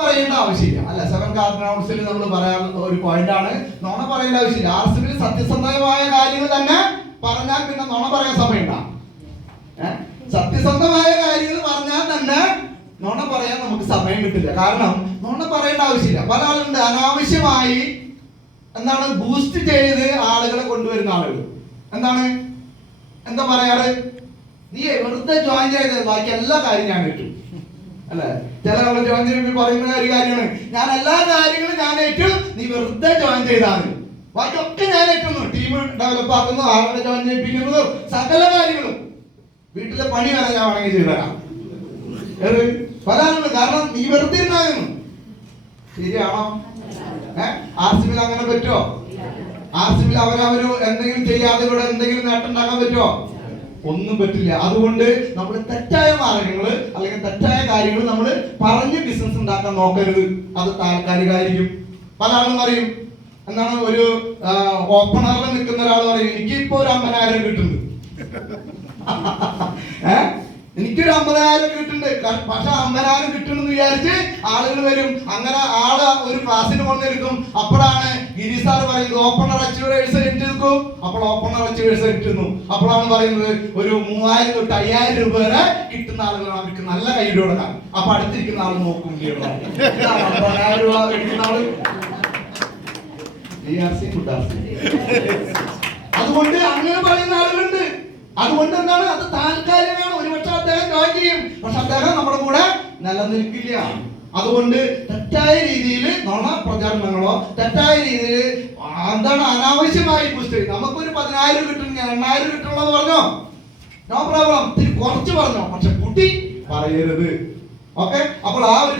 പറയേണ്ട ആവശ്യമില്ല. അല്ല സെവൻ കാർഡിനൗൺസിൽ നമ്മൾ പറയാനുള്ള ഒരു പോയിന്റ് ആണ്. നോണ പറയേണ്ട ആവശ്യമില്ല. ആർ സിബിൽ സത്യസന്ധമായ കാര്യങ്ങൾ തന്നെ പറഞ്ഞാൽ പിന്നെ നോണ പറയാൻ സമയമുണ്ട? സത്യസന്ധമായ കാര്യങ്ങൾ പറഞ്ഞാൽ തന്നെ നോണ പറയാൻ നമുക്ക് സമയം കിട്ടില്ല. കാരണം നോണ പറയേണ്ട ആവശ്യമില്ല. പല ആളുണ്ട്. അനാവശ്യമായി എന്താണ് ബൂസ്റ്റ് ചെയ്ത് ആളുകളെ കൊണ്ടുവരുന്ന ആളുകൾ. എന്താണ്? എന്താ പറയാറ്? നീ വെറുതെ ജോയിൻ ചെയ്ത് ബാക്കി എല്ലാ കാര്യം ഞാൻ ഏറ്റു അല്ലേ? ചില ജോയിൻ ചെയ്യുമ്പോൾ പറയുന്ന ഒരു കാര്യമാണ്. ഞാൻ എല്ലാ കാര്യങ്ങളും ഞാൻ ഏറ്റു നീ വെറുതെ ജോയിൻ ചെയ്താൽ മതി. ബാക്കിയൊക്കെ ഞാൻ ഏറ്റുന്നു. ടീം ഡെവലപ്പ് ആക്കുന്നു ആളുകളെ ജോയിൻ ചെയ്യിപ്പിക്കുന്നു സകല കാര്യങ്ങളും. വീട്ടിലെ പണി വരെ ഞാൻ വേണമെങ്കിൽ ചെയ്തു തരാം. വരാനുണ്ട് കാരണം നീ വെറുതെ ഇരുന്നായിരുന്നു ശരിയാണോ? ഏഹ് ആർ സി ബിൽ അങ്ങനെ പറ്റുമോ ആർ സി ബിൽ അവരവര് എന്തെങ്കിലും ചെയ്യാതെ ഇവിടെ എന്തെങ്കിലും നേട്ടം ഉണ്ടാക്കാൻ പറ്റുമോ ഒന്നും പറ്റില്ല. അതുകൊണ്ട് നമ്മൾ തെറ്റായ തെറ്റായ കാര്യങ്ങൾ നമ്മൾ പറഞ്ഞ് ബിസിനസ് ഉണ്ടാക്കാൻ നോക്കരുത്. അത് താൽക്കാലികമായിരിക്കും പല പറയും. എന്താണ് ഒരു ഓപ്പണറിൽ നിൽക്കുന്ന ഒരാൾ പറയും എനിക്കിപ്പോ ഒരു അമ്പതിനായിരം കിട്ടുന്നുണ്ട്? എനിക്കൊരു അമ്പതിനായിരം കിട്ടുന്നുണ്ട്. പക്ഷെ അമ്പതിനായിരം കിട്ടുന്നു വിചാരിച്ച് ആളുകൾ വരും. അങ്ങനെ ആൾ ഒരു ക്ലാസ്സിന് കൊണ്ടിരിക്കും അപ്പോഴാണ് ഗിരി സാർ പറയുന്നത് ഓപ്പണർ അച്ചീവേഴ്സ് എടുക്കും അപ്പോൾ ഓപ്പണർ അച്ചീവേഴ്സ് കിട്ടുന്നു അപ്പോഴാണ് പറയുന്നത് ഒരു മൂവായിരം തൊട്ട് അയ്യായിരം രൂപ വരെ കിട്ടുന്ന ആളുകളാണ് അവർക്ക് നല്ല കയ്യിലൂടെ അപ്പൊ അടുത്തിരിക്കുന്ന ആൾ നോക്കും രൂപ ആൾ. അതുകൊണ്ട് അങ്ങനെ പറയുന്ന ആളുകളുണ്ട്. അതുകൊണ്ട് എന്താണ്? അത് താൽക്കാലികമാണ്. ഒരുപക്ഷെ അദ്ദേഹം കാണിക്കുകയും പക്ഷെ അദ്ദേഹം നമ്മുടെ കൂടെ നിലനിൽക്കില്ല. അതുകൊണ്ട് തെറ്റായ രീതിയിൽ നുണ പ്രചരണങ്ങളോ തെറ്റായ രീതിയിൽ എന്താണ് അനാവശ്യമായി ബൂസ്റ്റ് നമുക്കൊരു പതിനായിരം കിട്ടണം എണ്ണായിരം കിട്ടണമെന്ന് പറഞ്ഞോ? നോ പ്രോബ്ലം കുറച്ച് പറഞ്ഞോ. പക്ഷെ കുട്ടി പറയരുത്. ഓക്കെ അപ്പോൾ ആ ഒരു